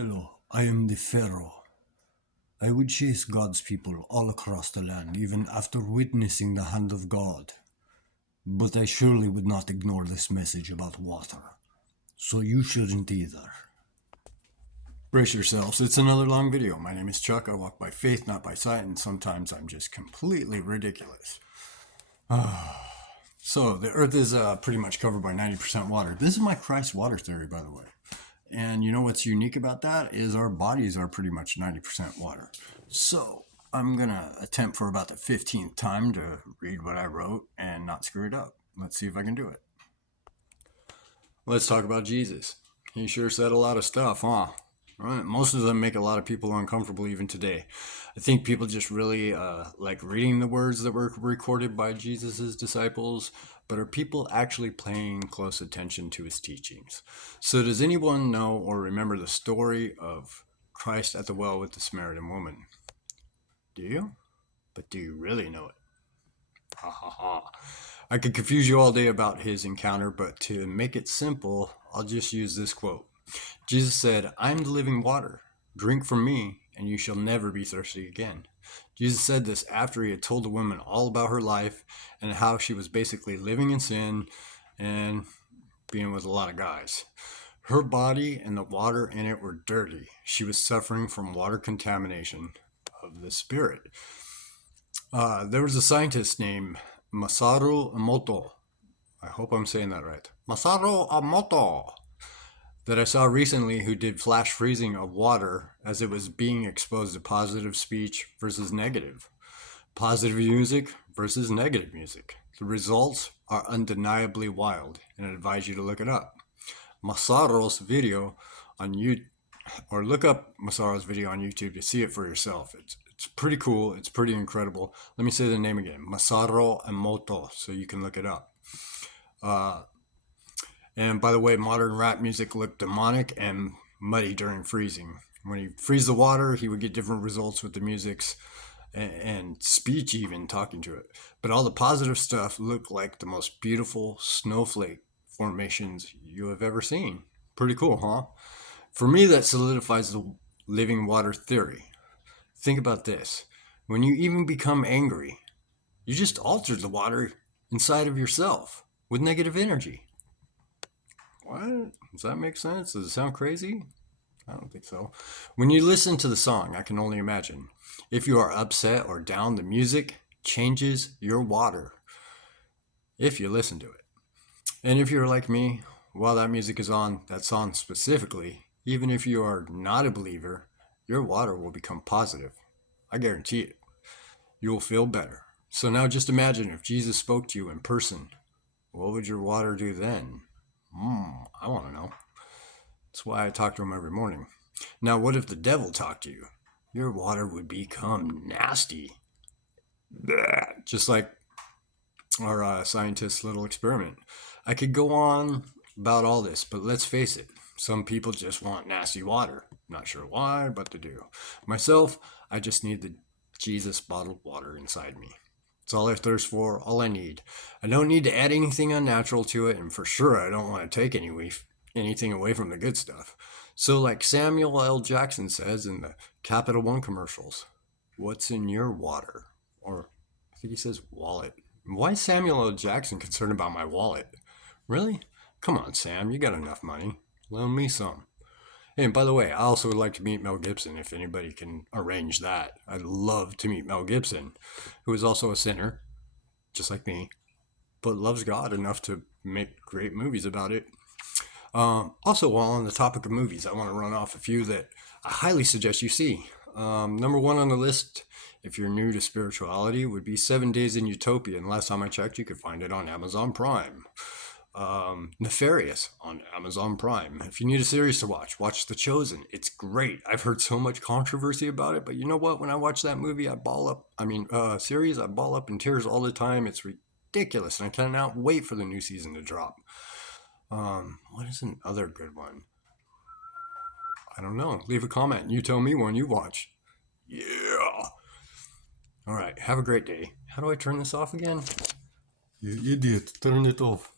Hello, I am the Pharaoh. I would chase God's people all across the land, even after witnessing the hand of God. But I surely would not ignore this message about water. So you shouldn't either. Brace yourselves, it's another long video. My name is Chuck. I walk by faith, not by sight, and sometimes I'm just completely ridiculous. So, the earth is pretty much covered by 90% water. This is my Christ water theory, by the way. And you know what's unique about that is our bodies are pretty much 90% water. So I'm going to attempt for about the 15th time to read what I wrote and not screw it up. Let's see if I can do it. Let's talk about Jesus. He sure said a lot of stuff, huh? Right. Most of them make a lot of people uncomfortable even today. I think people just really like reading the words that were recorded by Jesus's disciples, but are people actually paying close attention to his teachings? So does anyone know or remember the story of Christ at the well with the Samaritan woman? Do you? But do you really know it? Ha ha ha. I could confuse you all day about his encounter, but to make it simple, I'll just use this quote. Jesus said, "I am the living water. Drink from me, and you shall never be thirsty again." Jesus said this after he had told the woman all about her life and how she was basically living in sin and being with a lot of guys. Her body and the water in it were dirty. She was suffering from water contamination of the spirit. There was a scientist named Masaru Emoto. I hope I'm saying that right. Masaru Emoto. That I saw recently who did flash freezing of water as it was being exposed to positive speech versus negative. Positive music versus negative music. The results are undeniably wild, and I advise you to look it up. Masaru's video on YouTube, or look up Masaru's video on YouTube to see it for yourself. It's pretty cool. It's pretty incredible. Let me say the name again. Masaru Emoto, so you can look it up. And by the way, modern rap music looked demonic and muddy during freezing. When he freeze the water, he would get different results with the musics and speech even talking to it. But all the positive stuff looked like the most beautiful snowflake formations you have ever seen. Pretty cool, huh? For me, that solidifies the living water theory. Think about this. When you even become angry, you just altered the water inside of yourself with negative energy. What? Does that make sense? Does it sound crazy? I don't think so. When you listen to the song, I can only imagine. If you are upset or down, the music changes your water. If you listen to it. And if you're like me, while that music is on, that song specifically, even if you are not a believer, your water will become positive. I guarantee it. You will feel better. So now just imagine if Jesus spoke to you in person. What would your water do then? I want to know. That's why I talk to him every morning. Now, what if the devil talked to you? Your water would become nasty. Blech. Just like our scientist's little experiment. I could go on about all this, but let's face it. Some people just want nasty water. Not sure why, but they do. Myself, I just need the Jesus bottled water inside me. It's all I thirst for, all I need. I don't need to add anything unnatural to it, and for sure I don't want to take anything away from the good stuff. So like Samuel L. Jackson says in the Capital One commercials, what's in your water? Or I think he says wallet. Why is Samuel L. Jackson concerned about my wallet? Really? Come on, Sam, you got enough money. Loan me some. Hey, and by the way, I also would like to meet Mel Gibson if anybody can arrange that. I'd love to meet Mel Gibson, who is also a sinner, just like me, but loves God enough to make great movies about it. Also, while on the topic of movies, I want to run off a few that I highly suggest you see. Number one on the list, if you're new to spirituality, would be 7 Days in Utopia. And last time I checked, you could find it on Amazon Prime. Nefarious on Amazon Prime. If you need a series to watch The Chosen. It's great. I've heard so much controversy about it, but you know what? When I watch that movie, series, I ball up in tears all the time. It's ridiculous, and I cannot wait for the new season to drop. What is another good one? I don't know. Leave a comment. You tell me one you watch. Yeah. All right. Have a great day. How do I turn this off again? You idiot. Turn it off.